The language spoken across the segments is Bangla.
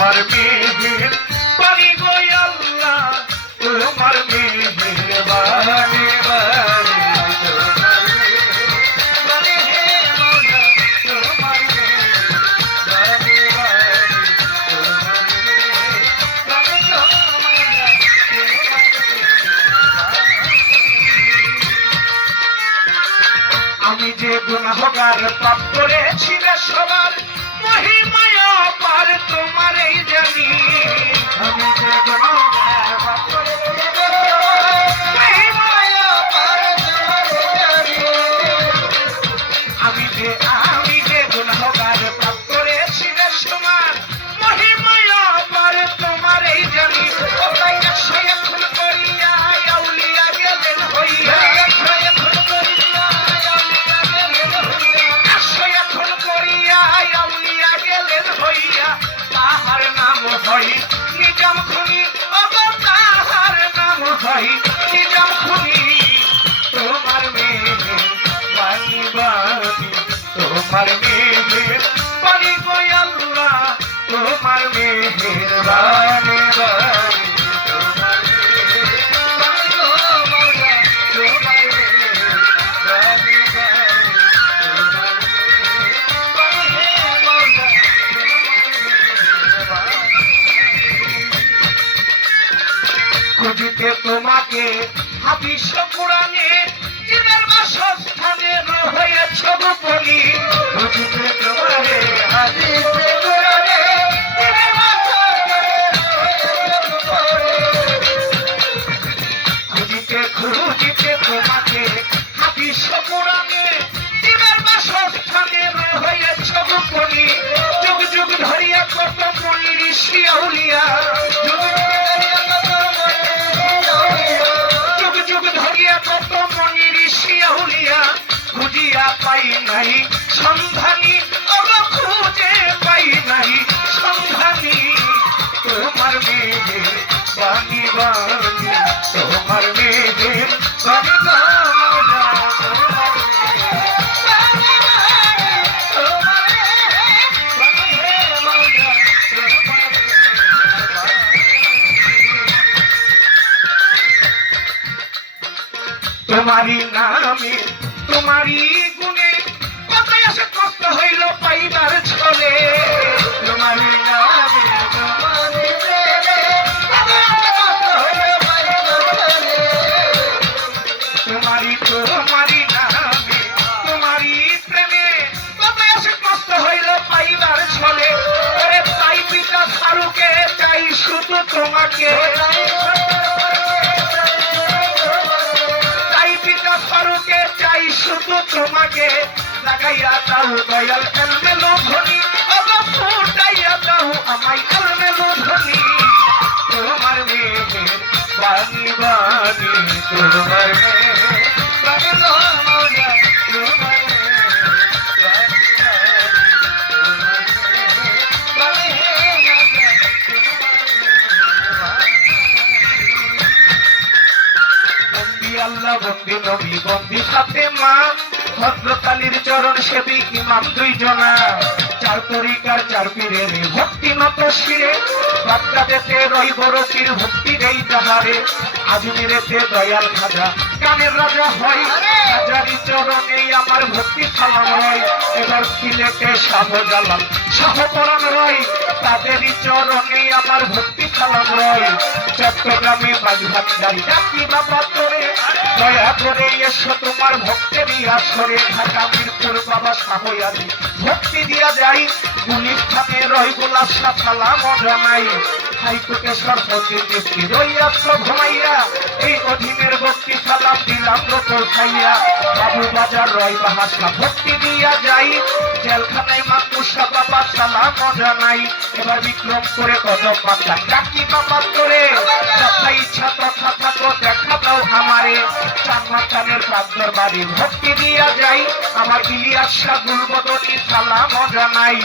তোমার মেহের বাণী গো আল্লাহ তোমার মেহের বাণী আমি যে গুনাহগার পাপ করেছি রে সবার মহিমায় পার তোমার এই জানি আমি যে গুনাহগার পাপ করেছি মহিমায় পার তোমার জানি আমি যে গুনাহগার পাপ করেছি রে সবার মহিমায় পার তোমার এই জানি ও তাই একশো করিয়া আউলিয়া গেলেন হইয়া তাহার নাম হয় নিজাম খুনি তাহার নাম হয় নিজাম খুনি তোমার মেহের বাণী বাণী তোমার মেহের বাণী গো আল্লাহ তোমার মেহের বাণী বাণী খুঁজিতে তোমাকে হাদিস কোরআনে জীবের বাসস্থানে হয়েছ গোপনী খুঁজিতে তোমাকে হাদিস কোরআনে জীবের বাসস্থানে খুঁজিতে তোমাকে হাদিস কোরআনে জীবের বাসস্থানে হয়েছ গোপনী যুগ যুগ ধরিয়া কত মনি ঋষি আউলিয়া খুঁজিয়া পাই নাই সন্ধানী খুঁজে পাই নাই সন্ধানী তোমার মেহের বাণী বাণী তোমার মেহের বাণী তোমারই নামে তোমারই গুণে কথায় আসে কষ্ট হইল পাইবার ছলে তোমারই নামে তোমারই নামে তোমারই প্রেমে কথায় আসে কষ্ট হইল পাইবার ছলে ওরে তাই পিতা সারুকে চাই শুধু তোমাকে ফারুকে চাই শুধু তোমাকে লাগাইয়া দাও দয়াল এলমেলো ধনী ফুটাইয়া দাও আমায় এলমেলো ধনী তোমার মেহের বাণী বাণী তোমার মেহের বাণী আল্লাহ বন্দি নবী বন্দি সাথে মা হযরত আলীর চরণ সেবী ইমাম দুইজনা চার তরিকার চার পীরের ভক্তি নত শিরে বাগদাদেতে রই বরকির ভক্তি নেই তাহারে আজমিরেতে দয়াল খাজা গানের রাজা হয় হাজারি চরণে আমার ভক্তি সালাম রয় এবার সিলেটে শাহজালাল শাহপরাণ রয় তাদেরই চরণে আমার ভক্তি সালাম রয় চট্টগ্রামে মাঝভান্ডারি ডাকি বাবা তোরে দয়া করে এসো তোমার ভক্তেরই আসরে ঢাকা মিরপুর বাবা শাহয়াদি ভক্তি দিয়া যাই গুলিস্থানে রয় গোলা সালাম জানাই হাইকোর্টে সরপতি দৃষ্টি রইয়াছ ঘুমাইয়া এই অধীনের ভক্তি সালাম দিলাম রোপর খাইয়া বাবু বাজার রয় বাহাসা ভক্তি দিয়া যাই জেলখানায় মাকুসা বাবা সালাম জানাই এবার বিক্রম করে কদম পাতা ডাকি বাবা করে যথা ইচ্ছা তথা থাকো দেখা দাও আমারে চান মাথানের প্রান্তর বাড়ি ভক্তি দিয়া যাই আমার আমার ইলিয়াস শাহ গুলবদনি সালাম জানাই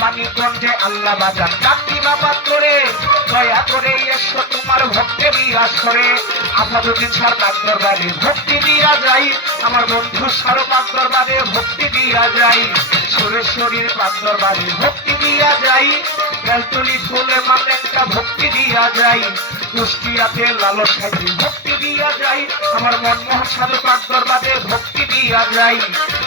মানিকগঞ্জে আল্লাহ বাজান কাকি বাবা তোরে দয়া করে এসো তোমার ভক্তি বিরাজ করে আসাদুদ্দিন সরকার দরবারে ভক্তি দিয়া যাই আমার বন্ধু সরকার দরবারে ভক্তি দিয়া যাই সুরেশ্বরীর পাক দরবারে ভক্তি দিয়া যাই বেলতুলি ফুলে মালেঙ্কা ভক্তি দিয়া যাই কুষ্টিয়াতে লালন সাইতে ভক্তি দিয়া যাই আমার মনমোহন সাধু পাক দরবারে ভক্তি দিয়া যাই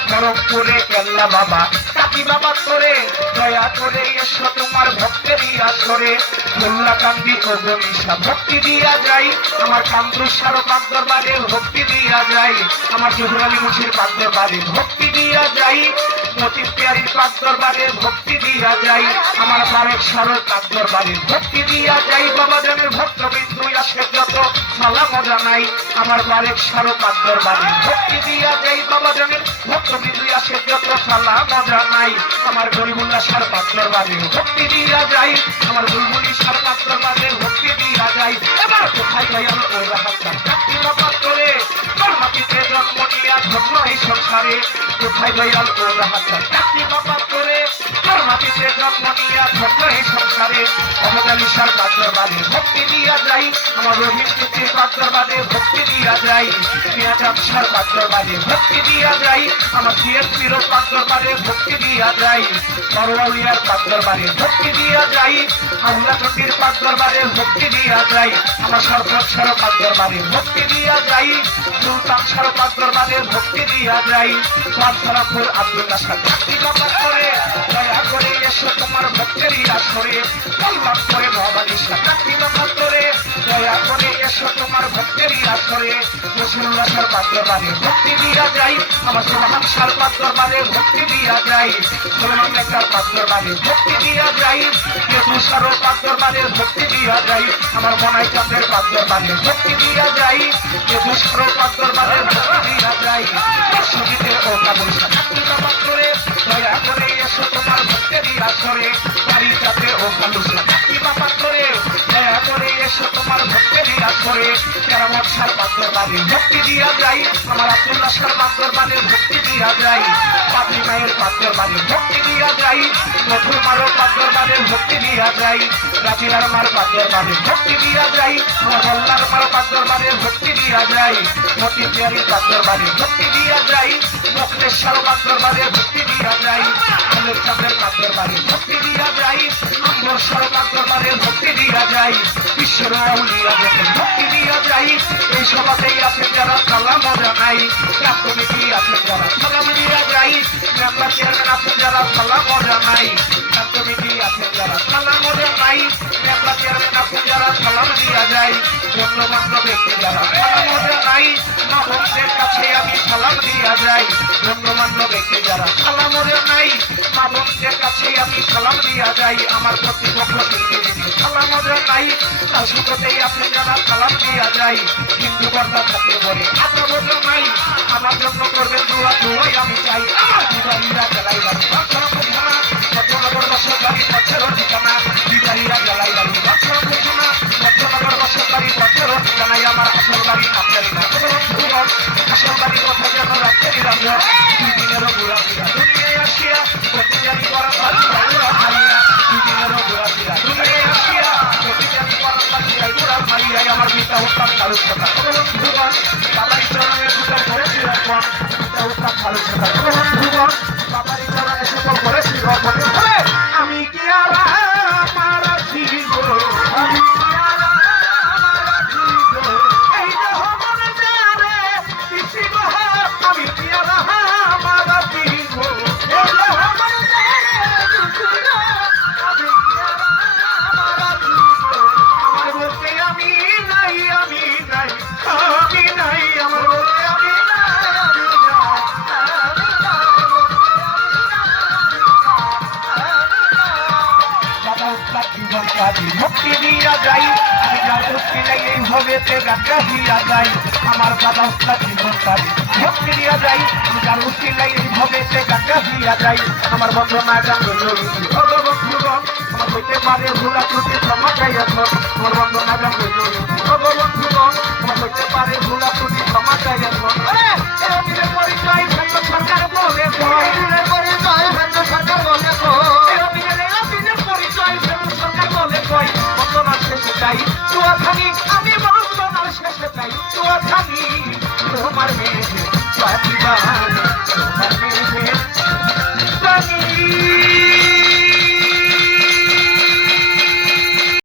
খড়গপুরে কেল্লা বাবা কাকি বাবা তোরে দয়া করে এসো তোমার ভক্তি বিরাজ করে মোল্লাকান্দি ও গনিশা ভক্তি দিয়া যাই আমার কামরুসার পাক দরবারে ভক্তি দিয়া যাই আমার জহুর আলী মুন্সির পাক দরবারে ভক্তি দিয়া যাই মতির পিয়ারির পাক দরবারে ভক্তি দিয়া যাই আমার বারেক সারর পাক দরবারে ভক্তি দিয়া যাই বাবা জানের ভক্তবিন্দু আসে যত সালাম জানাই আমার বারেক সারর পাক দরবারে ভক্তি দিয়া যাই বাবা জানের ভক্তবিন্দু আসে যত সালাম জানাই আমার গরিবুল্লাহ সার পাক দরবারে ভক্তি দিয়া যাই আমার বুলবুলি সার পাক দরবারে ভক্তি দিয়া যাই এবার কোথায় গেল ও রাহাত কাকি বাবা তোরে তোর মাটিতে জন্ম নিয়া ধন্য এই সংসারে কোথায় গেল ও রাহাত কাকি বাবা তোরে তোর মাটিতে জন্ম নিয়া ধন্য এই সংসারে অবদালী সার পাক দরবারে ভক্তি দিয়া যাই আমার রহিম পুত্রীর পাক দরবারে ভক্তি দিয়া যাই মিয়াজাম সার পাক দরবারে ভক্তি দিয়া যাই আমার সিএসপির পাক দরবারে ভক্তি দিয়া যাই বড়ওয়ালিয়ার পাক দরবারে ভক্তি দিয়া যাই আল্লাহ চন্ডীর পাক দরবারে ভক্তি দিয়া যাই আমার সরফত সার পাক দরবারে ভক্তি দিয়া যাই সুলতান সার পাক দরবারে ভক্তি দিয়া যাই বাদশাহপুর আব্দুল্লাহ সার ভক্তি বাবা করে দয়া করে এসো তোমার ভক্তের ইরাজ করে কল্যাণ করে মহাবালী সার ভক্তি বাবা করে দয়া করে এসো তোমার ভক্তের ইরাজ করে রসুল্লাহ সার পাক দরবারে ভক্তি দিয়া যাই আমার সুবহান সার পাক দরবারে ভক্তি দিয়া যাই সুলেমান নেকর পাক দরবারে ভক্তি দিয়া যাই কেতু সার পাক দরবারে ভক্তি দিয়া যাই আমার মনাই চাঁদের পাক দরবারে ভক্তি দিয়া যাই কেতু সার পাক দরবারে ভক্তি দিয়া যাই সঙ্গীতের ও কাবুল সাথী বাবা করে দয়া করে এসো তোমার ভক্তের ইরাজ করে বাড়ি চাঁদে ও কালু সাথী বাবা করে দয়া করে এসো তোমার ভক্তের ইরাজ করে কেরামত সার পাক দরবারে ভক্তি দিয়া যাই আমার আব্দুল্লাহ সার পাক দরবারে ভক্তি দিয়া যাই পাবলি মায়ের পাক দরবারে ভক্তি দিয়া যাই মধুর মারো পাক দরবারে ভক্তি দিয়া যাই রাজিয়ার মার পাক দরবারে ভক্তি দিয়া যাই আমার মোল্লার মার পাক দরবারে ভক্তি দিয়া যাই মতি পিয়ারির পাক দরবারে ভক্তি দিয়া যাই মুক্তেশ্বর পাক দরবারে ভক্তি দিয়া যাই আলের চাঁদের পাক দরবারে ভক্তি দিয়া যাই আম্বরসর পাক দরবারে ভক্তি দিয়া যাই বিশ্বের আউলিয়াদের ভক্তি দিয়া যাই এই সভাতেই আছেন যারা সালাম জানাই ক্লাব কমিটি আছেন যারা সালাম দিয়া যাই মেম্বার চেয়ারম্যান আছেন যারা সালাম জানাই ক্লাব কমিটি আছেন যারা সালাম জানাই মেম্বার চেয়ারম্যান আছেন যারা সালাম দিয়া যাই গণ্যমান্য ব্যক্তি যারা সালাম জানাই মা বোনদের কাছে আমি সালাম দিয়া যাই গণ্যমান্য ব্যক্তি যারা সালাম জানাই মা বোনদের কাছে আমি সালাম দিয়া যাই আমার প্রতিপক্ষ সালাম জানাই তার সুখতেই আপনি যারা সালাম দিয়া যাই হিন্দু কর্তা থাকতে বলে আপনার নাই আমার জন্য করবেন দোয়া দোয়াই আমি চাই আমার বিবাহীরা গেলাই বাড়ি বাচ্চারা বোঝানা ভদ্রনগর বসতবাড়ি বছরের ঠিকানা বিবাহীরা গেলাই বাড়ি বাচ্চারা বোঝানা ভদ্রনগর বসতবাড়ি বছরের ঠিকানাই আমার আসল বাড়ি আপনারই না ভুবন আসল বাড়ি কথা যেন রাত্রি রাজ্য দুই দিনেরও ঘোরা ফিরা দুনিয়ায় আসিয়া প্রতিজাতি করা বাড়ি ঘোরা হারিয়া দুই দিনেরও ঘোরা ফিরা দুনিয়ায় আসিয়া প্রতিজাতি করা বাড়ি ঘোরা হারিয়াই আমার পিতা উত্তাপ কারুর কথা ভুবন বাবার চরণে সুন্দর করেছি রকম পিতা উত্তাপ কারুর কথা ভুবন বাবার চরণে সুন্দর করেছি রকম আমি কি আর আমার জীব আমি কি আর আমার জীব এই যে হমন জানে কিছু আমি কি আর আমার জীব এই যে হমন জানে কিছু আমি কি আর আমার জীব আমার বলতে আমি নাই আমি নাই আমি নাই আমার বলতে আমি নাই আমি নাই ভক্তি দিয়া যাই আমি যার ভক্তি নাই এই ভবেতে গাছা দিয়া যাই আমার বাবা উস্তাদ জীবন কাজী ভক্তি দিয়া যাই আমি যার ভক্তি নাই এই ভবেতে গাছা দিয়া যাই আমার বন্ধনা গান বন্ধুগণ আমার হইতে পারে ভুলা ত্রুটি ক্ষমা চাই এখন আমার বন্ধনা গান বন্ধুগণ আমার হইতে পারে ভুলা ত্রুটি ক্ষমা চাই এখন পরিচয় সরকার বলে কয় বন্দনার শেষে চাই চুয়াখানি, আমি বন্দনার শেষে চাই চুয়াখানি, তোমার মেয়ে পাতিবা